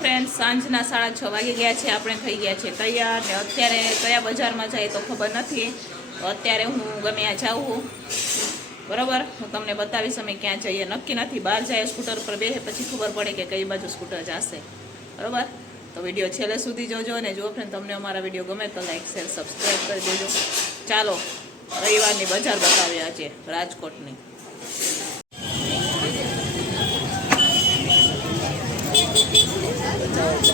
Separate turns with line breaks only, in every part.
Friend સાંજના સાડા છ વાગી ગયા છે, આપણે થઈ ગયા છે તૈયાર ને અત્યારે કયા બજારમાં જાય તો ખબર નથી. તો અત્યારે હું ગમે આ જાઉં બરાબર? હું તમને બતાવીશ અમે ક્યાં જઈએ. નક્કી નથી, બહાર જાય સ્કૂટર પર બેસે પછી ખબર પડે કે કઈ બાજુ સ્કૂટર જશે. બરાબર? તો વીડિયો છેલ્લે સુધી જોજો અને જો ફ્રેન્ડ તમને અમારા વીડિયો ગમે તો લાઈક શેર સબસ્ક્રાઈબ કરી દેજો. ચાલો, રવિવારની બજાર બતાવ્યા છે રાજકોટની. તો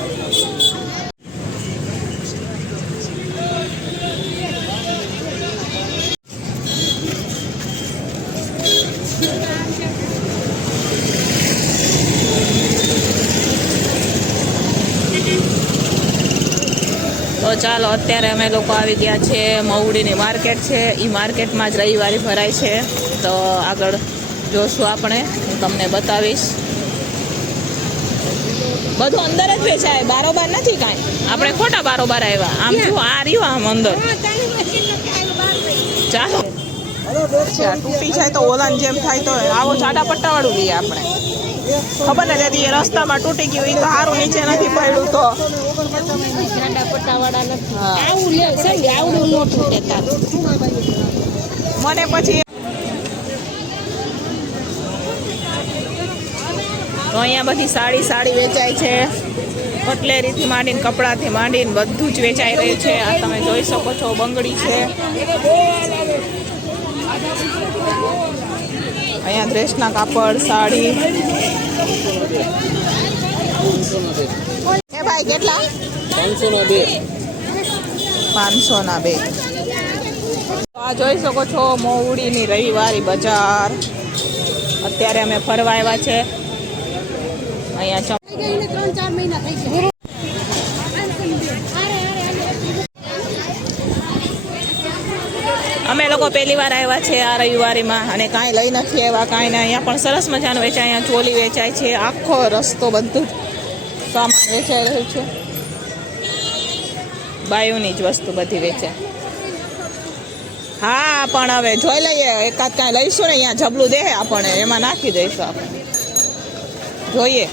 ચાલો, અત્યારે અમે લોકો આવી ગયા છે મહુડીની માર્કેટ છે. એ માર્કેટમાં જ રવિવારે ભરાય છે. તો આગળ જોશું આપણે. હું તમને બતાવીશ. બધું અંદર જ વેચાય. બારોબાર નથી કાંઈ. આપણે ખોટા બારોબાર આવ્યા. આમ જો આ રહ્યું આમ અંદર. ચાલો. તૂટી જાય તો ઓલાન જેમ થાય તો આવો જાડા પટ્ટાવાળું લઈએ આપણે. ખબર ને જતી એ રસ્તામાં તૂટી ગયું એ તો સારું નીચે નથી પડ્યું તો. મને પછી તો અહીંયા બધી સાડી સાડી વેચાય છે. કટલેરીથી માંડીને કપડાથી માંડીને બધું જ વેચાઈ રહ્યું છે. આ તમે જોઈ શકો છો બંગડી છે. અહીંયા ડ્રેસના કાપડ સાડી. એ ભાઈ કેટલા?
પાંચસો ના બે.
પાંચસો ના બે આ જોઈ શકો છો મોવડીની રવિવારી બજાર. અત્યારે અમે ફરવા આવ્યા છે અહીંયા ચમ-
ત્રણ ચાર મહિના થઈ ગયા
અમે લોકો પહેલી વાર આવ્યા છે આ રવિવારીમાં અને કાંઈ લઈ નથી આવ્યા, કાંઈ ના અહીંયા પણ સરસ મજાનું વેચાય, અહીંયા ચોલી વેચાય છે. આખો રસ્તો બધું જ સામાન વેચાઈ રહ્યું છે. બાયુની જ વસ્તુ બધી વેચાય. હા, પણ હવે જોઈ લઈએ. એકાદ કાંઈ લઈશું ને, અહીંયા જબલું દે આપણને. એમાં નાખી દઈશું આપણે. જોઈએ.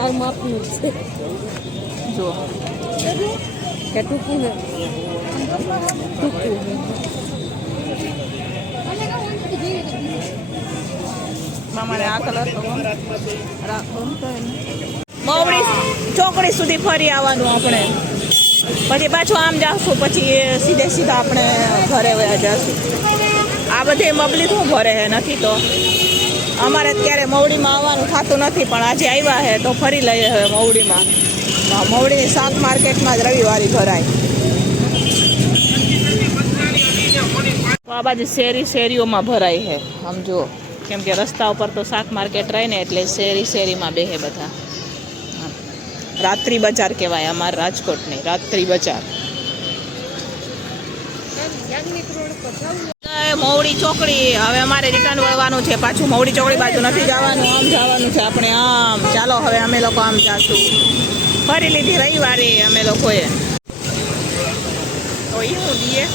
તાર માપનું છે.
જો.
કે ટૂંકું ને. ટૂંકું.
આ કલર મવડી ચોકડી સુધી ફરી આવવાનું આપણે. પછી પાછું આમ જાશું, પછી સીધે સીધા આપણે ઘરે વયા જશું. આ બધે મબલી શું ભરે નથી તો. અમારે અત્યારે મવડીમાં આવવાનું થતું નથી, પણ આજે આવ્યા હે તો ફરી લઈએ હવે મવડીમાં. મવડીની શાક માર્કેટમાં જ રવિવારી ભરાય. તો આ બાજુ શેરી શેરીઓમાં ભરાય છે આમ જુઓ. કેમ કે રસ્તા ઉપર તો શાક માર્કેટ રહે ને એટલે શેરી શેરીમાં બેહે બધા. રાત્રિ બજાર કહેવાય અમારા રાજકોટની, રાત્રિ બજાર. મોવડી, ચોકડી. હવે અમારે રિટર્ન વળવાનું છે. પાછું મોવડી, ચોકડી બાજુ નથી જવાનું. આમ જવાનું છે આપણે, આમ. ચાલો, હવે અમે લોકો આમ જાશું. ફરી લીધી રવિવારે અમે લોકોએ. તો એવું દઈએ